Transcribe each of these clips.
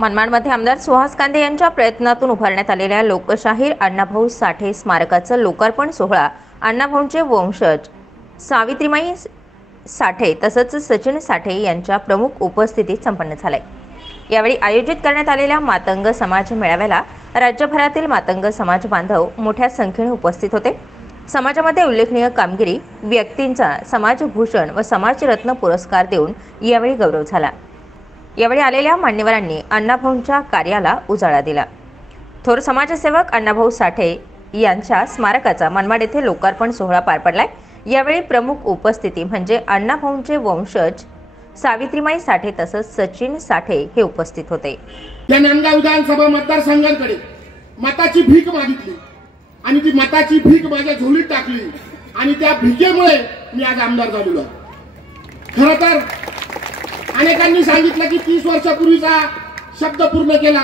मनमाडमध्ये आमदार सुहास कांदे यांच्या प्रयत्नातून उभारण्यात आलेल्या लोकशाहीर अण्णाभाऊ साठे स्मारकाचं लोकार्पण सोहळा अण्णाभाऊंचे वंशज सावित्रीमाई साठे तसंच सचिन साठे यांच्या प्रमुख उपस्थितीत संपन्न झाले। यावेळी आयोजित करण्यात आलेल्या मातंग समाज मेळाव्याला राज्यभरातील मातंग समाज बांधव मोठ्या संख्येने उपस्थित होते। समाजामध्ये उल्लेखनीय कामगिरी व्यक्तींचा समाजभूषण व समाजरत्न पुरस्कार देऊन यावेळी गौरव झाला। यावेळी आलेल्या मान्यवरांनी अण्णाभाऊंच्या कार्याला उजाळा दिला। थोर समाजसेवक अण्णाभाऊ साठे यांच्या स्मारकाचा मनमाड येथे लोकार्पण सोहळा पार पडलाय। यावेळी प्रमुख उपस्थिती म्हणजे अण्णाभाऊंचे वंशज सावित्रीमाई साठे तसंच सचिन साठे हे उपस्थित होते। या नांदगाव विधानसभा मतदारसंघाकडे मताची भीक मागितली आणि ती मताची भीक माझ्या झोळीत टाकली आणि त्या भीकेमुळे मी आज आमदार झालो। खरं तर अनेकांनी सांगितलं की 30 वर्षापूर्वीचा शब्द पूर्ण केला।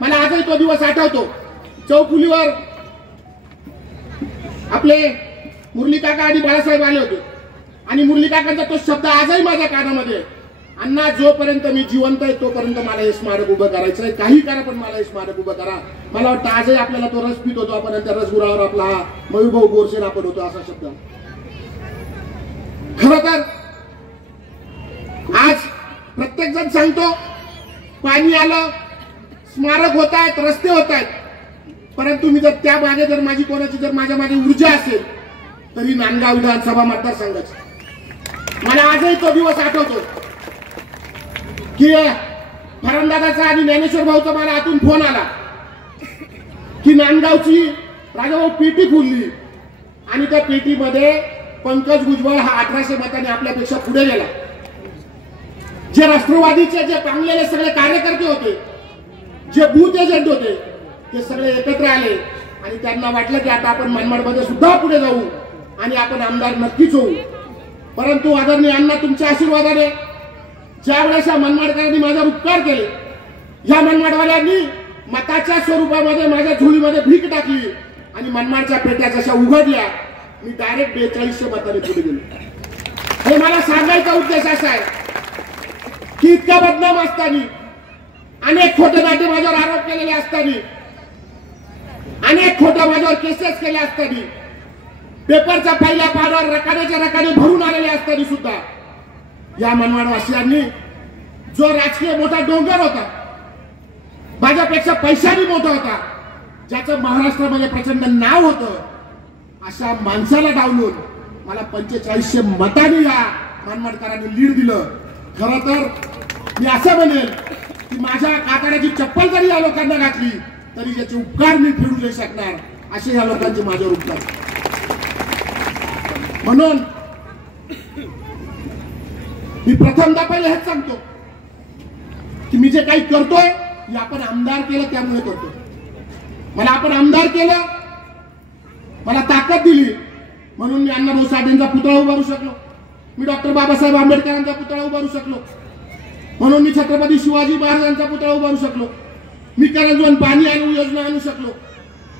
मला आजही तो दिवस आठवतो। चौफुलीवर आपले मुरली काका आणि बाळासाहेब आले होते आणि मुरली काकांचा तो शब्द आजही माझ्या कानामध्ये, अण्णा जोपर्यंत मी जिवंत आहे तोपर्यंत मला हे स्मारक उभं करायचं आहे, काही करा पण मला हे स्मारक उभं करा। मला वाटतं आजही आपल्याला तो रस पित होतो आपण, त्या रसगुरावर आपला हा मयूरभाऊ बोरसेन आपण होतो असा शब्द। खरं तर आज प्रत्येक जण सांगतो पाणी आलं, स्मारक होत आहेत, रस्ते होत आहेत, परंतु मी जर त्या मागे जर माझी कोणाची जर माझ्या मागे ऊर्जा असेल तरी नांदगाव विधानसभा मतदारसंघाची। मला आजही तो दिवस आठवतो की फरणदादाचा आणि ज्ञानेश्वर भाऊचा मला आतून फोन आला की नांदगावची राजाभाऊ पेटी फुलली आणि त्या पेटीमध्ये पंकज भुजबळ हा 1800 मतांनी आपल्यापेक्षा पुढे गेला। जे राष्ट्रवादीचे जे पांगलेले सगळे कार्यकर्ते होते, जे बूथ एजंट होते, ते सगळे एकत्र आले आणि त्यांना वाटलं की आता आपण मनमाडमध्ये सुद्धा पुढे जाऊ आणि आपण आमदार नक्कीच होऊ। परंतु आदरणीय अण्णा तुमच्या आशीर्वादाने ज्या वेळेस या मनमाडकरांनी माझ्यावर उपकार केले, या मनमाडवाल्यांनी मताच्या स्वरूपामध्ये माझ्या झोळीमध्ये भीक टाकली आणि मनमाडच्या पेट्या जशा उघडल्या मी डायरेक्ट 4200 मतांनी पुढे गेलो। हे मला सांगायचा उद्देश असा आहे की इतका बदनाम असताना, अनेक खोटे नाटे माझ्यावर आरोप केलेले असताना, अनेक खोट्या माझ्यावर केसेस केले असताना, पेपरच्या पहिल्या पानावर रकानेच्या रकाने भरून आलेले असताना सुद्धा या मनमाडवासियांनी जो राजकीय मोठा डोंगर होता, माझ्यापेक्षा पैशानी मोठा होता, ज्याचं महाराष्ट्रामध्ये प्रचंड नाव होतं, अशा माणसाला डावलून मला 4500 मतांनी या मनमाडकरांनी लीड दिलं। खरं तर मी असं म्हणेल की माझ्या कातड्याची चप्पल जरी या लोकांना घातली तरी याचे उपकार मी फेडू नाही शकणार, असे या लोकांचे माझ्यावर उपकार। म्हणून मी प्रथमदा पहिले हेच सांगतो की मी जे काही करतोय हे आपण आमदार केलं त्यामुळे करतोय। मला आपण आमदार केलं, मला ताकद दिली म्हणून मी अण्णाभाऊ साठेंचा पुतळा उभारू शकलो, मी डॉक्टर बाबासाहेब आंबेडकरांचा पुतळा उभारू शकलो, म्हणून मी छत्रपती शिवाजी महाराजांचा पुतळा उभारू शकलो, मी करंजवन पाणी आणू योजना आणू शकलो,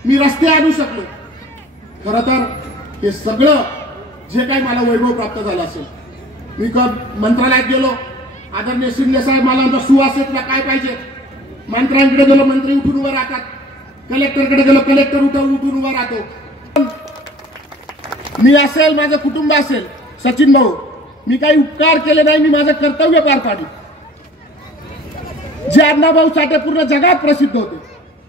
मी रस्ते आणू शकलो। खरं तर हे सगळं जे काही मला वैभव प्राप्त झालं असेल, मी मंत्रालयात गेलो, आदरणीय शिंदे साहेब मला म्हणतात सुवासितला काय पाहिजे, मंत्र्यांकडे गेलो मंत्री उठून उभं राहतात, कलेक्टरकडे गेलो कलेक्टर उठून उभा राहतो। मी असेल, माझं कुटुंब असेल, सचिन भाऊ, मी काही उपकार केले नाही, मी माझं कर्तव्य पार पाडले। जे अण्णाभाऊ साठे पूर्ण जगात प्रसिद्ध होते,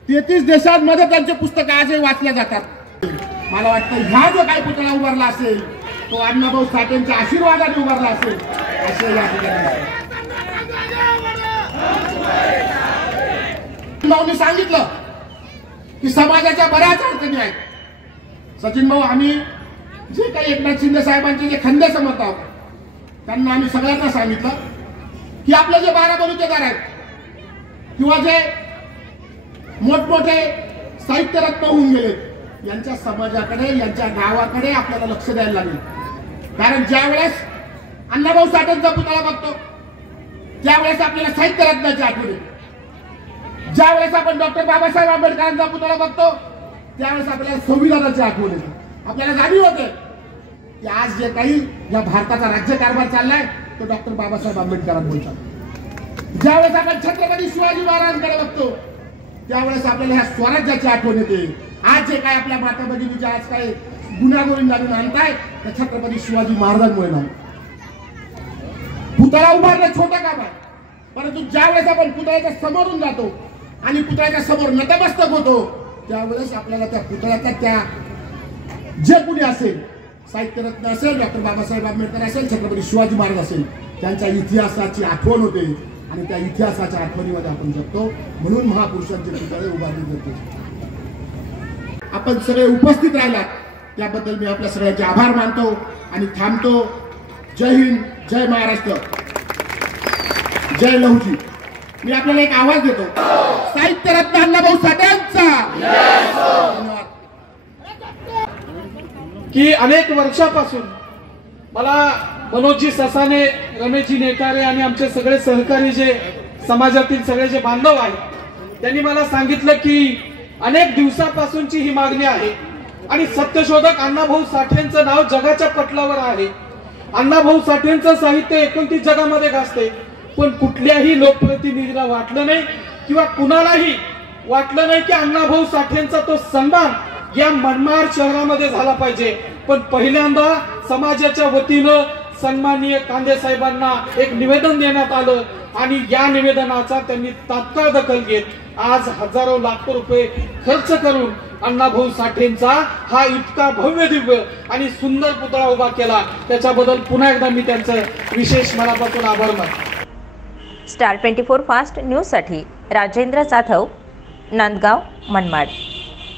33 देशांमध्ये त्यांचे पुस्तक आजही वाचल्या जातात। मला वाटतं ह्या जो काही पुतळा उभारला असेल तो अण्णाभाऊ साठेंच्या आशीर्वादाने उभारला असेल असे या ठिकाणी भाऊनी सांगितलं की समाजाच्या बऱ्याच अडचणी आहेत। सचिन भाऊ, आम्ही जे काही एकनाथ शिंदे साहेबांचे जे खंदे समर्थ आहोत त्यांना आम्ही सगळ्यांना सांगितलं की आपले जे 12 बलुतेदार आहेत किंवा जे मोठमोठे साहित्य रत्न होऊन गेले, यांच्या समाजाकडे, यांच्या गावाकडे आपल्याला लक्ष द्यायला लागेल। कारण ज्या वेळेस अण्णाभाऊ साठेंचा पुतळा बघतो त्यावेळेस आपल्याला साहित्य रत्नाची आठवण येते, ज्या वेळेस आपण डॉक्टर बाबासाहेब आंबेडकरांचा पुतळा बघतो त्यावेळेस आपल्याला संविधानाची आठवण येते। आपल्याला जाणीव होते की आज जे काही या भारताचा राज्यकारभार चाललाय तो डॉक्टर बाबासाहेब आंबेडकरांमुळे चाललाय। ज्यावेळेस आपण छत्रपती शिवाजी महाराजांकडे बघतो त्यावेळेस आपल्याला ह्या स्वराज्याची आठवण येते. आज जे काय आपल्या माता भगिनीच्या आज काय गुन्ह्यागोळी लागून आणताय त्या छत्रपती शिवाजी महाराजांमुळे नाही. पुतळा उभारणं छोटं काम आहे, परंतु ज्यावेळेस आपण पुतळ्याच्या समोरून जातो आणि पुतळ्याच्या समोर नतमस्तक होतो त्यावेळेस आपल्याला त्या पुतळ्याचा त्या जे कुणी असेल, साहित्यरत्न असेल, डॉक्टर बाबासाहेब आंबेडकर असेल, छत्रपती शिवाजी महाराज असेल, त्यांच्या इतिहासाची आठवण होते आणि त्या इतिहासाच्या आठवणीमध्ये आपण जगतो. म्हणून महापुरुषांचे पुतळे उभारले जाते. आपण सगळे उपस्थित राहिलात त्याबद्दल मी आपल्या सगळ्यांचे आभार मानतो आणि थांबतो. जय हिंद, जय महाराष्ट्र, जय लहुजी. मी आपल्याला एक आवाज देतो, साहित्यरत्न अण्णाभाऊ साठेंचा. धन्यवाद. की अनेक वर्षापासून मला मनोजजी ससाने, रमेशजी नेटारे आणि आमचे सगळे सहकारी जे समाजातील सगळे जे बांधव आहेत त्यांनी मला सांगितलं की अनेक दिवसापासूनची ही मागणी आहे आणि सत्यशोधक अण्णाभाऊ साठेंचं नाव जगाच्या पटलावर आहे. अण्णाभाऊ साठेंचं साहित्य 29 जगामध्ये गाजते, पण कुठल्याही लोकप्रतिनिधीला वाटलं नाही किंवा कुणालाही वाटलं नाही की अण्णाभाऊ साठेंचा तो सन्मान या मनमाड शहरामध्ये झाला पाहिजे. पण पहिल्यांदा समाजाच्या वतीनं सन्माननीय कांदे साहेबांना एक निवेदन देण्यात आलं आणि या निवेदनाचा त्यांनी तात्काळ दखल घेत आज हजारो लाखो रुपये खर्च करून अण्णाभाऊ साठेंचा हा इतका भव्य दिव्य आणि सुंदर पुतळा उभा केला. त्याच्याबद्दल पुन्हा एकदा मी त्यांचं विशेष मनापासून आभार मानतो. स्टार 24 फास्ट न्यूजसाठी राजेंद्र जाधव, नांदगाव, मनमाड.